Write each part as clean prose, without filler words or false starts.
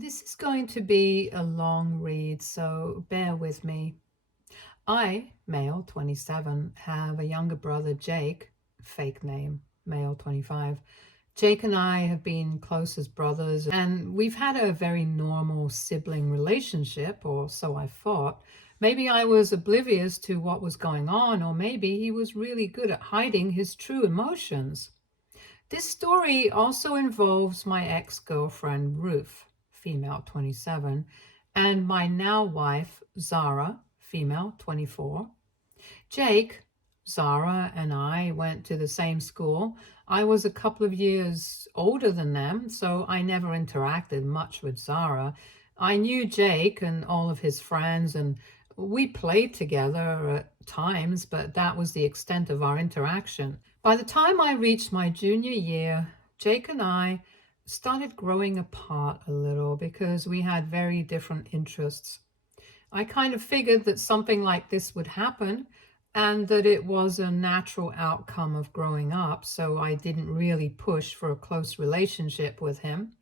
This is going to be a long read, so bear with me. I, male 27, have a younger brother, Jake, fake name, male 25. Jake and I have been close as brothers, and we've had a very normal sibling relationship, or so I thought. Maybe I was oblivious to what was going on, or maybe he was really good at hiding his true emotions. This story also involves my ex-girlfriend Ruth, female 27, and my now wife Zara, female 24. Jake, Zara, and I went to the same school. I was a couple of years older than them, so I never interacted much with Zara. I knew Jake and all of his friends, and we played together at times, but that was the extent of our interaction. By the time I reached my junior year, Jake and I started growing apart a little because we had very different interests. I kind of figured that something like this would happen and that it was a natural outcome of growing up, so I didn't really push for a close relationship with him.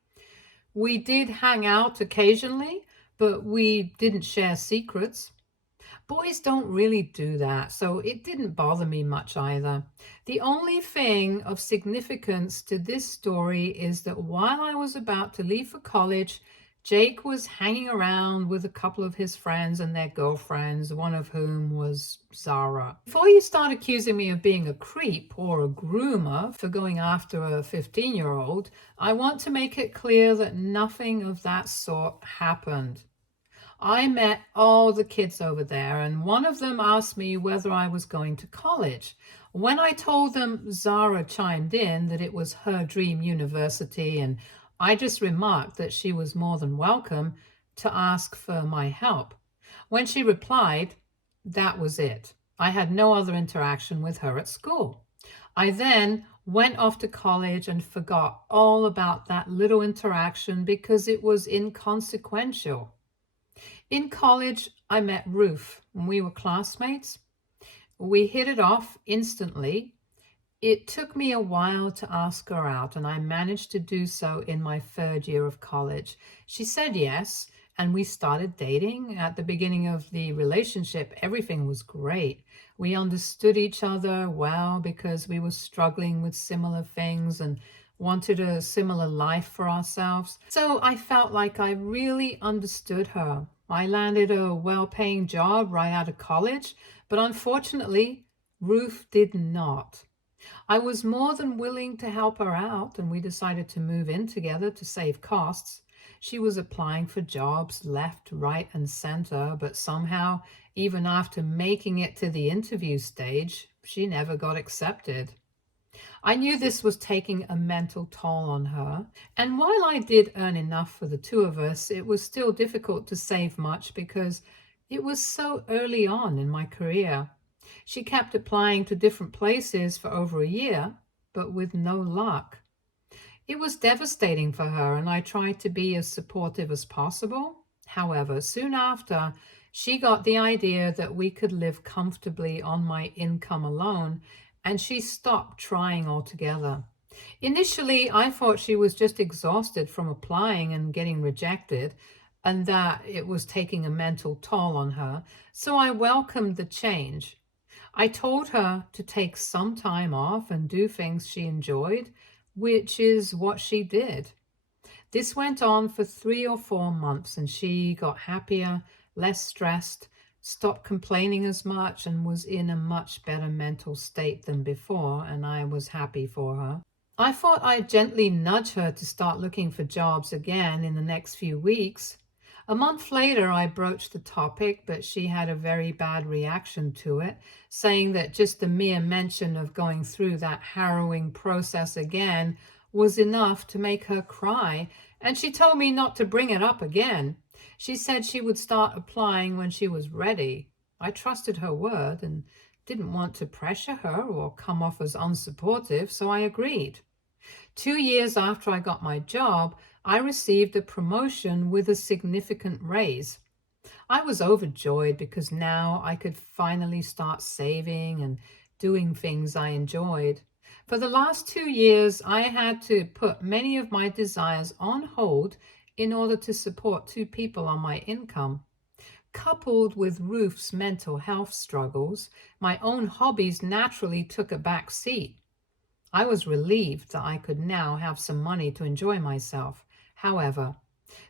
We did hang out occasionally, but we didn't share secrets. Boys don't really do that, so it didn't bother me much either. The only thing of significance to this story is that while I was about to leave for college, Jake was hanging around with a couple of his friends and their girlfriends, one of whom was Zara. Before you start accusing me of being a creep or a groomer for going after a 15-year-old, I want to make it clear that nothing of that sort happened. I met all the kids over there, and one of them asked me whether I was going to college. When I told them, Zara chimed in that it was her dream university, and I just remarked that she was more than welcome to ask for my help. When she replied, that was it. I had no other interaction with her at school. I then went off to college and forgot all about that little interaction because it was inconsequential. In college, I met Ruth, and we were classmates. We hit it off instantly. It took me a while to ask her out, and I managed to do so in my third year of college. She said yes, and we started dating. At the beginning of the relationship, everything was great. We understood each other well because we were struggling with similar things and wanted a similar life for ourselves. So I felt like I really understood her. I landed a well-paying job right out of college, but unfortunately, Ruth did not. I was more than willing to help her out, and we decided to move in together to save costs. She was applying for jobs left, right, and center, but somehow, even after making it to the interview stage, she never got accepted. I knew this was taking a mental toll on her, and while I did earn enough for the two of us, it was still difficult to save much because it was so early on in my career. She kept applying to different places for over a year, but with no luck. It was devastating for her, and I tried to be as supportive as possible. However, soon after, she got the idea that we could live comfortably on my income alone, and she stopped trying altogether. Initially, I thought she was just exhausted from applying and getting rejected, and that it was taking a mental toll on her, so I welcomed the change. I told her to take some time off and do things she enjoyed, which is what she did. This went on for 3 or 4 months, and she got happier, less stressed, stopped complaining as much, and was in a much better mental state than before, and I was happy for her. I thought I'd gently nudge her to start looking for jobs again in the next few weeks. A month later, I broached the topic, but she had a very bad reaction to it, saying that just the mere mention of going through that harrowing process again was enough to make her cry, and she told me not to bring it up again. She said she would start applying when she was ready. I trusted her word and didn't want to pressure her or come off as unsupportive, so I agreed. 2 years after I got my job, I received a promotion with a significant raise. I was overjoyed because now I could finally start saving and doing things I enjoyed. For the last 2 years, I had to put many of my desires on hold in order to support 2 people on my income. Coupled with Ruth's mental health struggles, my own hobbies naturally took a back seat. I was relieved that I could now have some money to enjoy myself. However,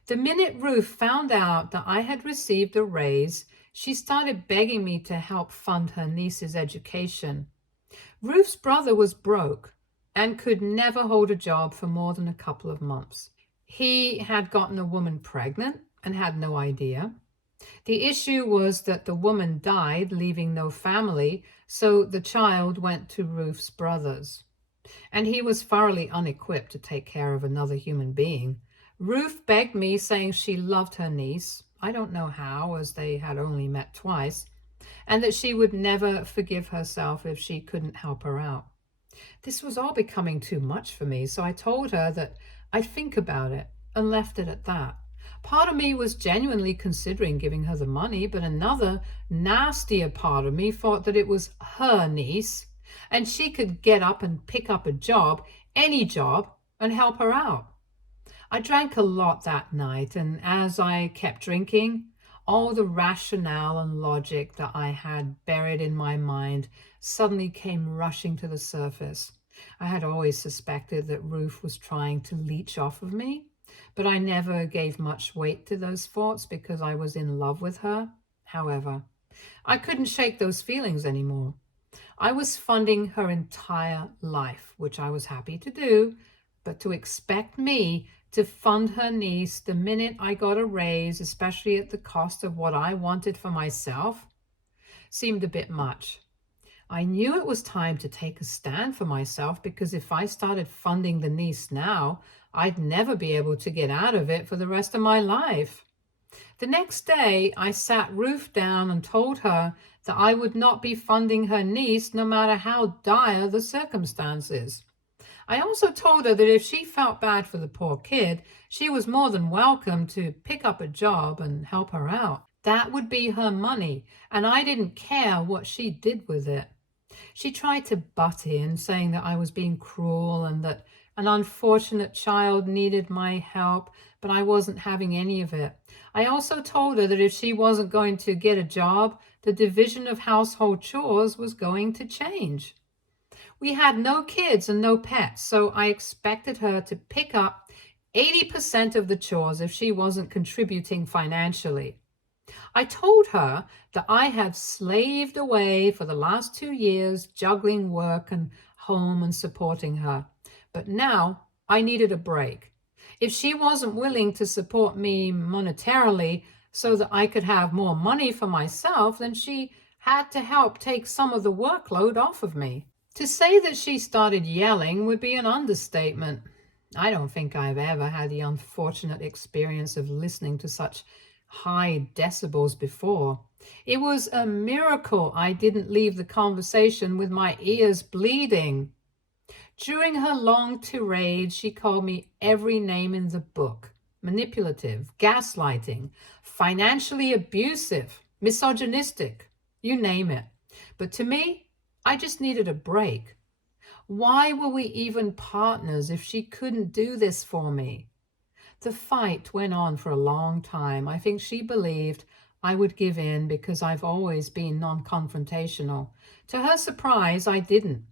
the minute Ruth found out that I had received a raise, she started begging me to help fund her niece's education. Ruth's brother was broke and could never hold a job for more than a couple of months. He had gotten a woman pregnant and had no idea. The issue was that the woman died, leaving no family, so the child went to Ruth's brothers. And he was thoroughly unequipped to take care of another human being. Ruth begged me, saying she loved her niece, I don't know how, as they had only met twice, and that she would never forgive herself if she couldn't help her out. This was all becoming too much for me, so I told her that I'd think about it and left it at that. Part of me was genuinely considering giving her the money, but another, nastier part of me thought that it was her niece and she could get up and pick up a job, any job, and help her out. I drank a lot that night, and as I kept drinking, all the rationale and logic that I had buried in my mind suddenly came rushing to the surface. I had always suspected that Ruth was trying to leech off of me, but I never gave much weight to those thoughts because I was in love with her. However, I couldn't shake those feelings anymore. I was funding her entire life, which I was happy to do, but to expect me to fund her niece the minute I got a raise, especially at the cost of what I wanted for myself, seemed a bit much. I knew it was time to take a stand for myself, because if I started funding the niece now, I'd never be able to get out of it for the rest of my life. The next day, I sat Ruth down and told her that I would not be funding her niece no matter how dire the circumstances. I also told her that if she felt bad for the poor kid, she was more than welcome to pick up a job and help her out. That would be her money, and I didn't care what she did with it. She tried to butt in, saying that I was being cruel and that an unfortunate child needed my help, but I wasn't having any of it. I also told her that if she wasn't going to get a job, the division of household chores was going to change. We had no kids and no pets, so I expected her to pick up 80% of the chores if she wasn't contributing financially. I told her that I had slaved away for the last 2 years, juggling work and home and supporting her. But now I needed a break. If she wasn't willing to support me monetarily so that I could have more money for myself, then she had to help take some of the workload off of me. To say that she started yelling would be an understatement. I don't think I've ever had the unfortunate experience of listening to such high decibels before. It was a miracle I didn't leave the conversation with my ears bleeding. During her long tirade, she called me every name in the book: manipulative, gaslighting, financially abusive, misogynistic, you name it. But to me, I just needed a break. Why were we even partners if she couldn't do this for me? The fight went on for a long time. I think she believed I would give in because I've always been non-confrontational. To her surprise, I didn't.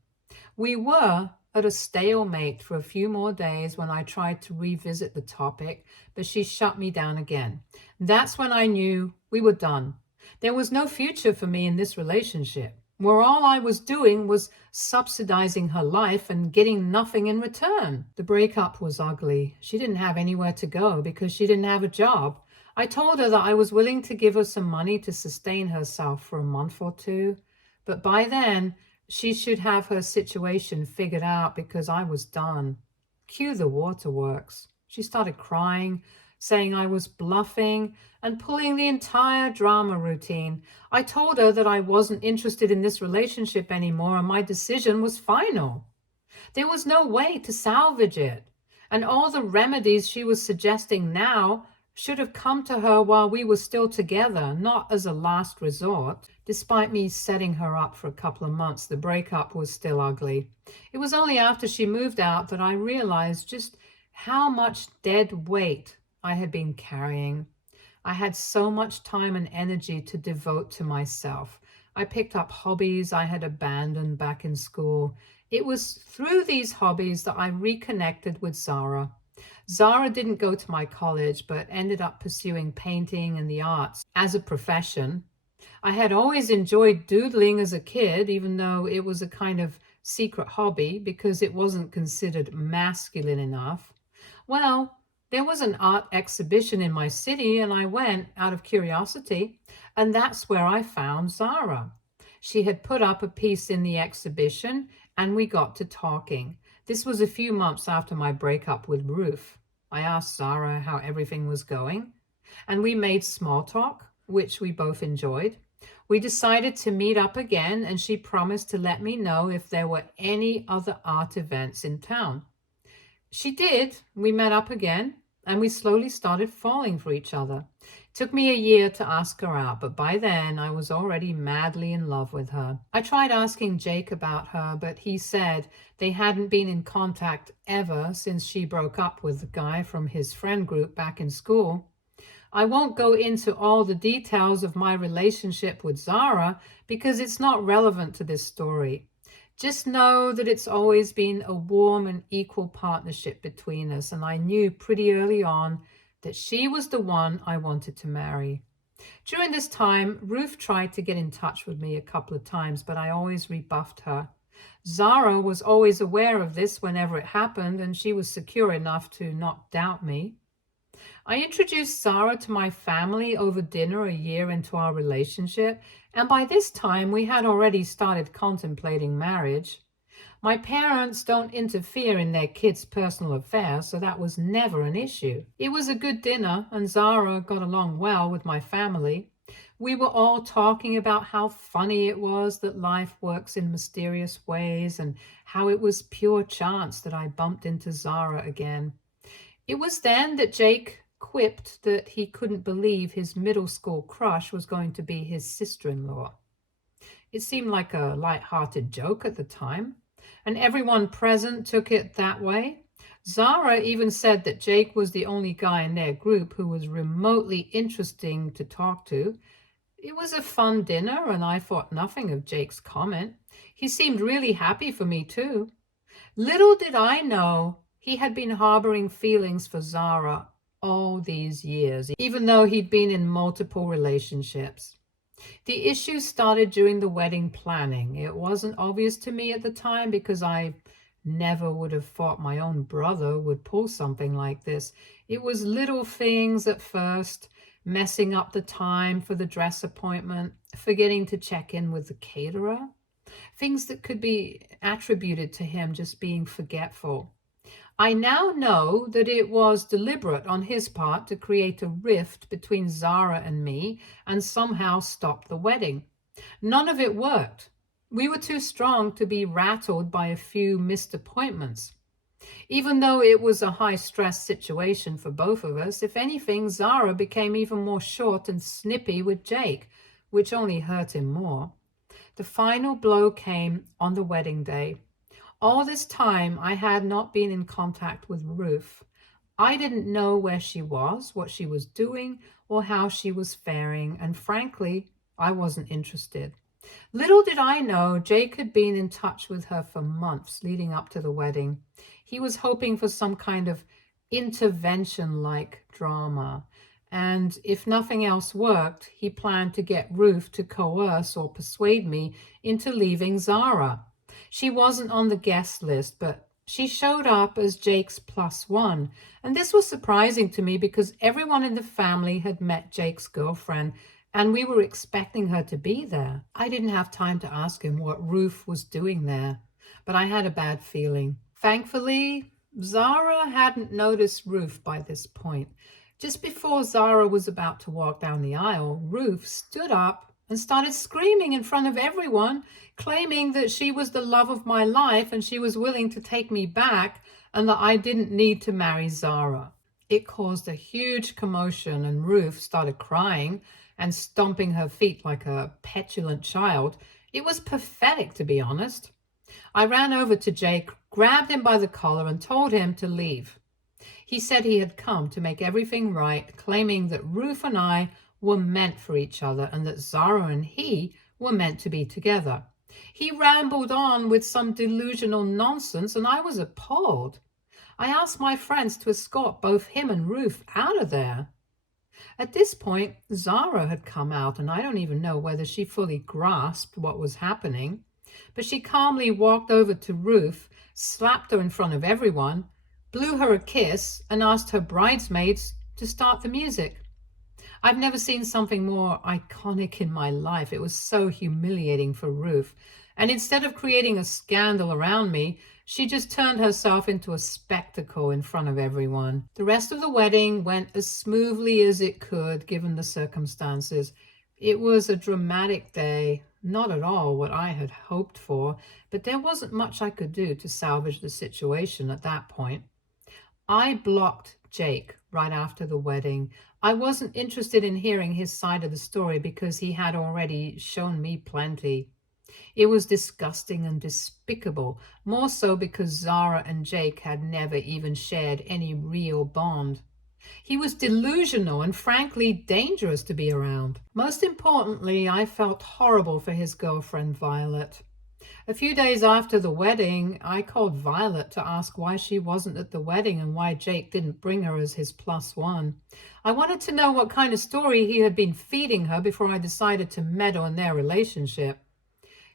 We were at a stalemate for a few more days when I tried to revisit the topic, but she shut me down again. That's when I knew we were done. There was no future for me in this relationship, where all I was doing was subsidizing her life and getting nothing in return. The breakup was ugly. She didn't have anywhere to go because she didn't have a job. I told her that I was willing to give her some money to sustain herself for a month or two, but by then she should have her situation figured out because I was done. Cue the waterworks. She started crying, saying I was bluffing and pulling the entire drama routine. I told her that I wasn't interested in this relationship anymore and my decision was final. There was no way to salvage it, and all the remedies she was suggesting now should have come to her while we were still together, not as a last resort. Despite me setting her up for a couple of months, the breakup was still ugly. It was only after she moved out that I realized just how much dead weight I had been carrying. I had so much time and energy to devote to myself. I picked up hobbies I had abandoned back in school. It was through these hobbies that I reconnected with Zara. Zara didn't go to my college, but ended up pursuing painting and the arts as a profession. I had always enjoyed doodling as a kid, even though it was a kind of secret hobby because it wasn't considered masculine enough. Well, there was an art exhibition in my city, and I went out of curiosity, and that's where I found Zara. She had put up a piece in the exhibition, and we got to talking. This was a few months after my breakup with Ruth. I asked Zara how everything was going, and we made small talk, which we both enjoyed. We decided to meet up again, and she promised to let me know if there were any other art events in town. She did. We met up again, and we slowly started falling for each other. It took me a year to ask her out, but by then I was already madly in love with her. I tried asking Jake about her, but he said they hadn't been in contact ever since she broke up with the guy from his friend group back in school. I won't go into all the details of my relationship with Zara because it's not relevant to this story. Just know that it's always been a warm and equal partnership between us, and I knew pretty early on that she was the one I wanted to marry. During this time, Ruth tried to get in touch with me a couple of times, but I always rebuffed her. Zara was always aware of this whenever it happened, and she was secure enough to not doubt me. I introduced Zara to my family over dinner a year into our relationship, and by this time we had already started contemplating marriage. My parents don't interfere in their kids' personal affairs, so that was never an issue. It was a good dinner, and Zara got along well with my family. We were all talking about how funny it was that life works in mysterious ways and how it was pure chance that I bumped into Zara again. It was then that Jake quipped that he couldn't believe his middle school crush was going to be his sister-in-law. It seemed like a light-hearted joke at the time, and everyone present took it that way. Zara even said that Jake was the only guy in their group who was remotely interesting to talk to. It was a fun dinner, and I thought nothing of Jake's comment. He seemed really happy for me too. Little did I know he had been harboring feelings for Zara all these years, even though he'd been in multiple relationships. The issue started during the wedding planning. It wasn't obvious to me at the time because I never would have thought my own brother would pull something like this. It was little things at first, messing up the time for the dress appointment, forgetting to check in with the caterer, things that could be attributed to him just being forgetful. I now know that it was deliberate on his part to create a rift between Zara and me and somehow stop the wedding. None of it worked. We were too strong to be rattled by a few missed appointments. Even though it was a high-stress situation for both of us, if anything, Zara became even more short and snippy with Jake, which only hurt him more. The final blow came on the wedding day. All this time, I had not been in contact with Ruth. I didn't know where she was, what she was doing, or how she was faring, and frankly, I wasn't interested. Little did I know Jake had been in touch with her for months leading up to the wedding. He was hoping for some kind of intervention-like drama, and if nothing else worked, he planned to get Ruth to coerce or persuade me into leaving Zara. She wasn't on the guest list, but she showed up as Jake's +1. And this was surprising to me because everyone in the family had met Jake's girlfriend, and we were expecting her to be there. I didn't have time to ask him what Ruth was doing there, but I had a bad feeling. Thankfully, Zara hadn't noticed Ruth by this point. Just before Zara was about to walk down the aisle, Ruth stood up and started screaming in front of everyone, claiming that she was the love of my life and she was willing to take me back and that I didn't need to marry Zara. It caused a huge commotion, and Ruth started crying and stomping her feet like a petulant child. It was pathetic, to be honest. I ran over to Jake, grabbed him by the collar and told him to leave. He said he had come to make everything right, claiming that Ruth and I were meant for each other and that Zara and he were meant to be together. He rambled on with some delusional nonsense, and I was appalled. I asked my friends to escort both him and Ruth out of there. At this point, Zara had come out, and I don't even know whether she fully grasped what was happening, but she calmly walked over to Ruth, slapped her in front of everyone, blew her a kiss, and asked her bridesmaids to start the music. I've never seen something more iconic in my life. It was so humiliating for Ruth. And instead of creating a scandal around me, she just turned herself into a spectacle in front of everyone. The rest of the wedding went as smoothly as it could, given the circumstances. It was a dramatic day, not at all what I had hoped for, but there wasn't much I could do to salvage the situation at that point. I blocked Jake right after the wedding. I wasn't interested in hearing his side of the story because he had already shown me plenty. It was disgusting and despicable, more so because Zara and Jake had never even shared any real bond. He was delusional and frankly dangerous to be around. Most importantly, I felt horrible for his girlfriend, Violet. A few days after the wedding, I called Violet to ask why she wasn't at the wedding and why Jake didn't bring her as his plus one. I wanted to know what kind of story he had been feeding her before I decided to meddle in their relationship.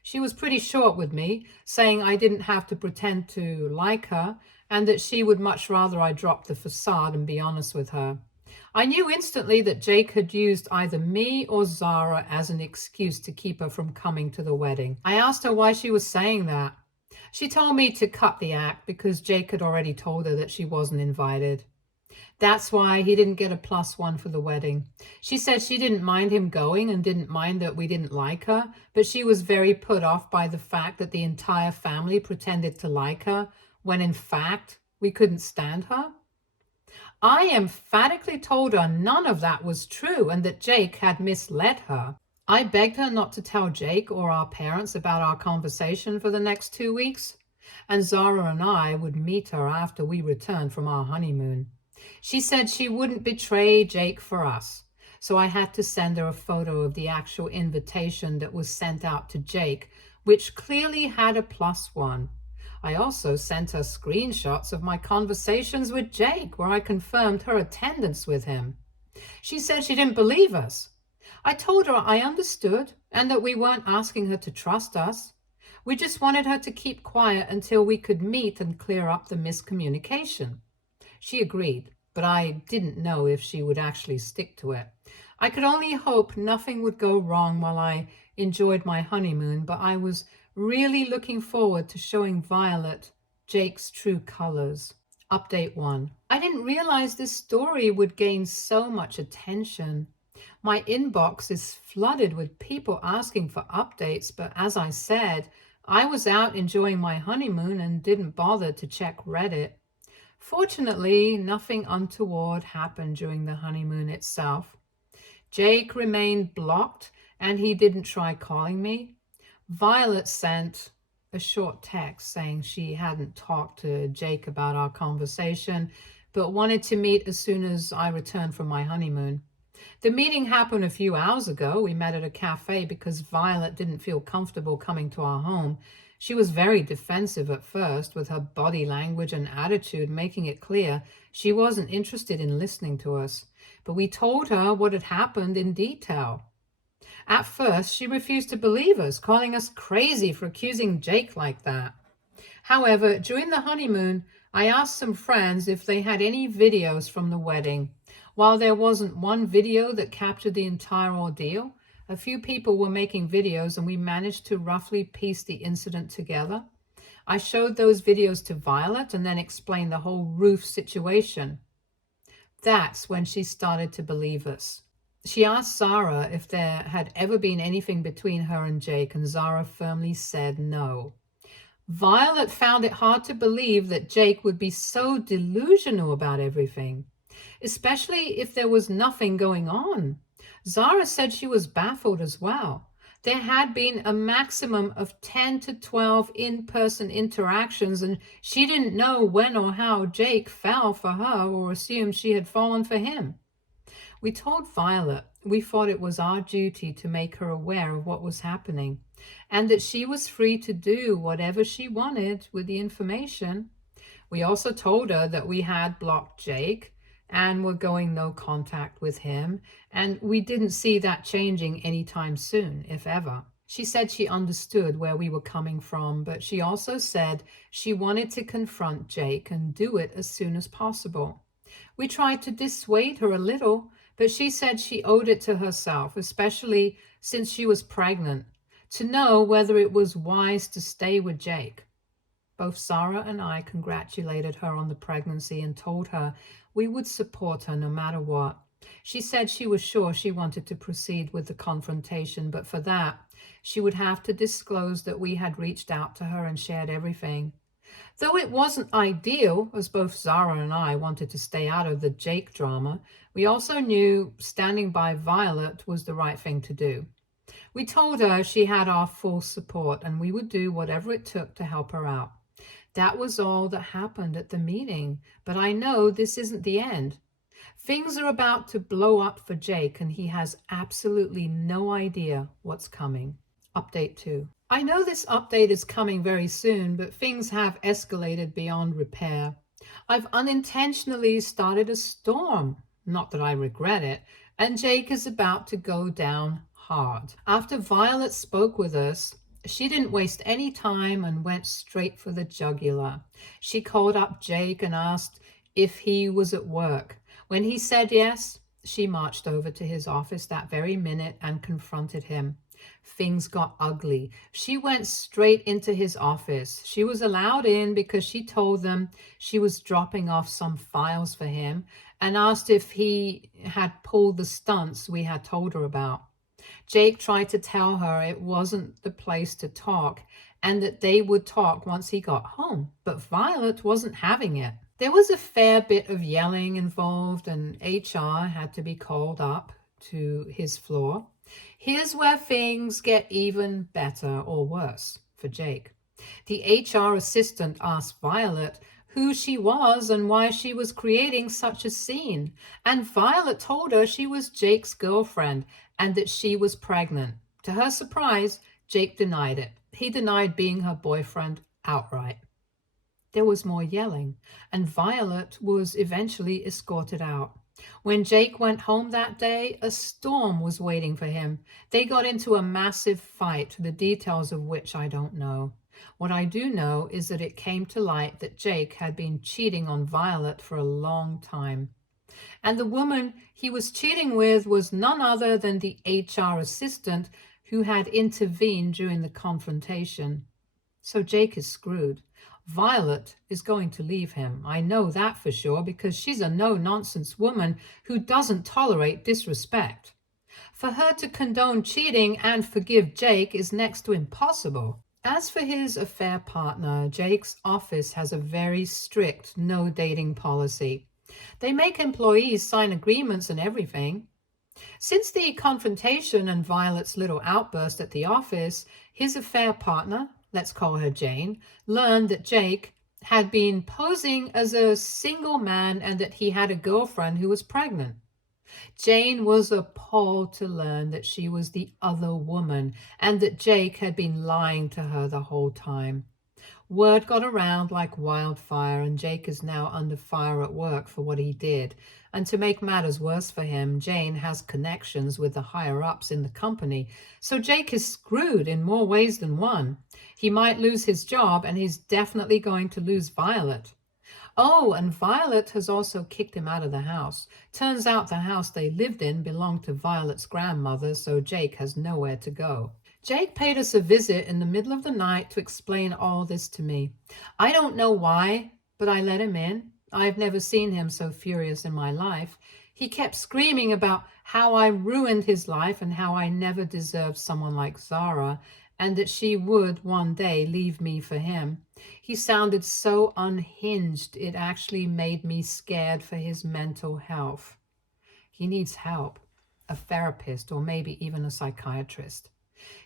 She was pretty short with me, saying I didn't have to pretend to like her and that she would much rather I drop the facade and be honest with her. I knew instantly that Jake had used either me or Zara as an excuse to keep her from coming to the wedding. I asked her why she was saying that. She told me to cut the act because Jake had already told her that she wasn't invited. That's why he didn't get a plus one for the wedding. She said she didn't mind him going and didn't mind that we didn't like her, but she was very put off by the fact that the entire family pretended to like her when in fact we couldn't stand her. I emphatically told her none of that was true and that Jake had misled her. I begged her not to tell Jake or our parents about our conversation for the next 2 weeks, and Zara and I would meet her after we returned from our honeymoon. She said she wouldn't betray Jake for us, so I had to send her a photo of the actual invitation that was sent out to Jake, which clearly had a plus one. I also sent her screenshots of my conversations with Jake where I confirmed her attendance with him. She said she didn't believe us. I told her I understood and that we weren't asking her to trust us. We just wanted her to keep quiet until we could meet and clear up the miscommunication. She agreed, but I didn't know if she would actually stick to it. I could only hope nothing would go wrong while I enjoyed my honeymoon, but I was really looking forward to showing Violet Jake's true colors. Update 1. I didn't realize this story would gain so much attention. My inbox is flooded with people asking for updates, but as I said, I was out enjoying my honeymoon and didn't bother to check Reddit. Fortunately, nothing untoward happened during the honeymoon itself. Jake remained blocked and he didn't try calling me. Violet sent a short text saying she hadn't talked to Jake about our conversation, but wanted to meet as soon as I returned from my honeymoon. The meeting happened a few hours ago. We met at a cafe because Violet didn't feel comfortable coming to our home. She was very defensive at first, with her body language and attitude making it clear she wasn't interested in listening to us. But we told her what had happened in detail. At first, she refused to believe us, calling us crazy for accusing Jake like that. However, during the honeymoon, I asked some friends if they had any videos from the wedding. While there wasn't one video that captured the entire ordeal, a few people were making videos and we managed to roughly piece the incident together. I showed those videos to Violet and then explained the whole Ruth situation. That's when she started to believe us. She asked Zara if there had ever been anything between her and Jake, and Zara firmly said no. Violet found it hard to believe that Jake would be so delusional about everything, especially if there was nothing going on. Zara said she was baffled as well. There had been a maximum of 10 to 12 in-person interactions, and she didn't know when or how Jake fell for her or assumed she had fallen for him. We told Violet we thought it was our duty to make her aware of what was happening, and that she was free to do whatever she wanted with the information. We also told her that we had blocked Jake and were going no contact with him, and we didn't see that changing anytime soon, if ever. She said she understood where we were coming from, but she also said she wanted to confront Jake and do it as soon as possible. We tried to dissuade her a little, but she said she owed it to herself, especially since she was pregnant, to know whether it was wise to stay with Jake. Both Zara and I congratulated her on the pregnancy and told her we would support her no matter what. She said she was sure she wanted to proceed with the confrontation, but for that, she would have to disclose that we had reached out to her and shared everything. Though it wasn't ideal, as both Zara and I wanted to stay out of the Jake drama, we also knew standing by Violet was the right thing to do. We told her she had our full support and we would do whatever it took to help her out. That was all that happened at the meeting, but I know this isn't the end. Things are about to blow up for Jake and he has absolutely no idea what's coming. Update 2. I know this update is coming very soon, but things have escalated beyond repair. I've unintentionally started a storm, not that I regret it, and Jake is about to go down hard. After Violet spoke with us, she didn't waste any time and went straight for the jugular. She called up Jake and asked if he was at work. When he said yes, she marched over to his office that very minute and confronted him. Things got ugly. She went straight into his office. She was allowed in because she told them she was dropping off some files for him and asked if he had pulled the stunts we had told her about. Jake tried to tell her it wasn't the place to talk and that they would talk once he got home, but Violet wasn't having it. There was a fair bit of yelling involved and HR had to be called up to his floor. Here's where things get even better or worse for Jake. The HR assistant asked Violet who she was and why she was creating such a scene, and Violet told her she was Jake's girlfriend and that she was pregnant. To her surprise, Jake denied it. He denied being her boyfriend outright. There was more yelling, and Violet was eventually escorted out. When Jake went home that day, a storm was waiting for him. They got into a massive fight, the details of which I don't know. What I do know is that it came to light that Jake had been cheating on Violet for a long time. And the woman he was cheating with was none other than the HR assistant who had intervened during the confrontation. So Jake is screwed. Violet is going to leave him. I know that for sure because she's a no-nonsense woman who doesn't tolerate disrespect. For her to condone cheating and forgive Jake is next to impossible. As for his affair partner, Jake's office has a very strict no dating policy. They make employees sign agreements and everything. Since the confrontation and Violet's little outburst at the office, his affair partner, let's call her Jane, learned that Jake had been posing as a single man and that he had a girlfriend who was pregnant. Jane was appalled to learn that she was the other woman and that Jake had been lying to her the whole time. Word got around like wildfire, and Jake is now under fire at work for what he did. And to make matters worse for him, Jane has connections with the higher-ups in the company, so Jake is screwed in more ways than one. He might lose his job, and he's definitely going to lose Violet. Oh, and Violet has also kicked him out of the house. Turns out the house they lived in belonged to Violet's grandmother, so Jake has nowhere to go. Jake paid us a visit in the middle of the night to explain all this to me. I don't know why, but I let him in. I've never seen him so furious in my life. He kept screaming about how I ruined his life and how I never deserved someone like Zara, and that she would one day leave me for him. He sounded so unhinged, it actually made me scared for his mental health. He needs help, a therapist, or maybe even a psychiatrist.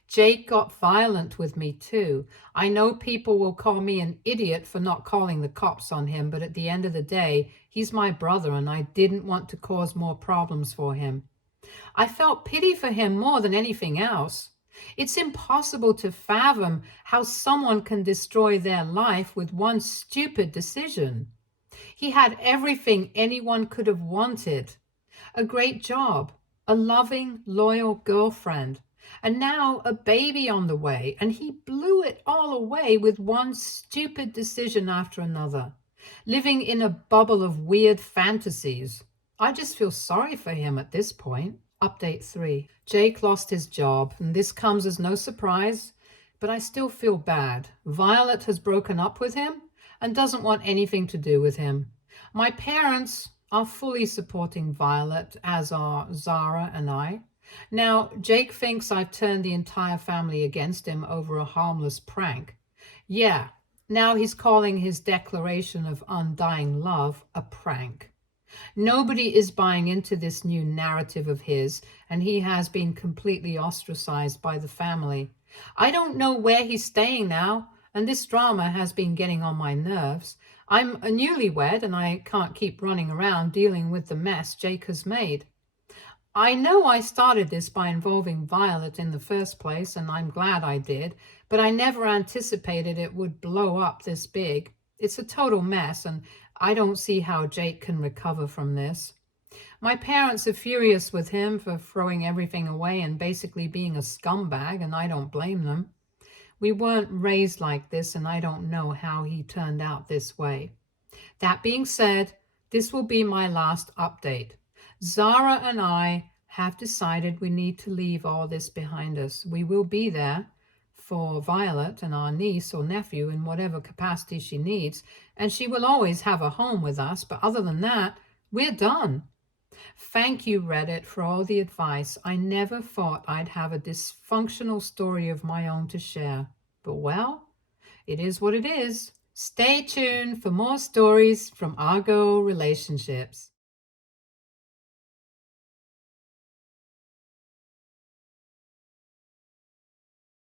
Jake got violent with me too. I know people will call me an idiot for not calling the cops on him, but at the end of the day, he's my brother and I didn't want to cause more problems for him. I felt pity for him more than anything else. It's impossible to fathom how someone can destroy their life with one stupid decision. He had everything anyone could have wanted: a great job, a loving, loyal girlfriend, and now a baby on the way, and he blew it all away with one stupid decision after another, living in a bubble of weird fantasies. I just feel sorry for him at this point. Update 3. Jake lost his job, and this comes as no surprise, but I still feel bad. Violet has broken up with him and doesn't want anything to do with him. My parents are fully supporting Violet, as are Zara and I. Now, Jake thinks I've turned the entire family against him over a harmless prank. Yeah, now he's calling his declaration of undying love a prank. Nobody is buying into this new narrative of his, and he has been completely ostracized by the family. I don't know where he's staying now, and this drama has been getting on my nerves. I'm a newlywed, and I can't keep running around dealing with the mess Jake has made. I know I started this by involving Violet in the first place, and I'm glad I did, but I never anticipated it would blow up this big. It's a total mess, and I don't see how Jake can recover from this. My parents are furious with him for throwing everything away and basically being a scumbag, and I don't blame them. We weren't raised like this, and I don't know how he turned out this way. That being said, this will be my last update. Zara and I have decided we need to leave all this behind us. We will be there for Violet and our niece or nephew in whatever capacity she needs, and she will always have a home with us, but other than that, we're done. Thank you, Reddit, for all the advice. I never thought I'd have a dysfunctional story of my own to share, but well, it is what it is. Stay tuned for more stories from Argo Relationships.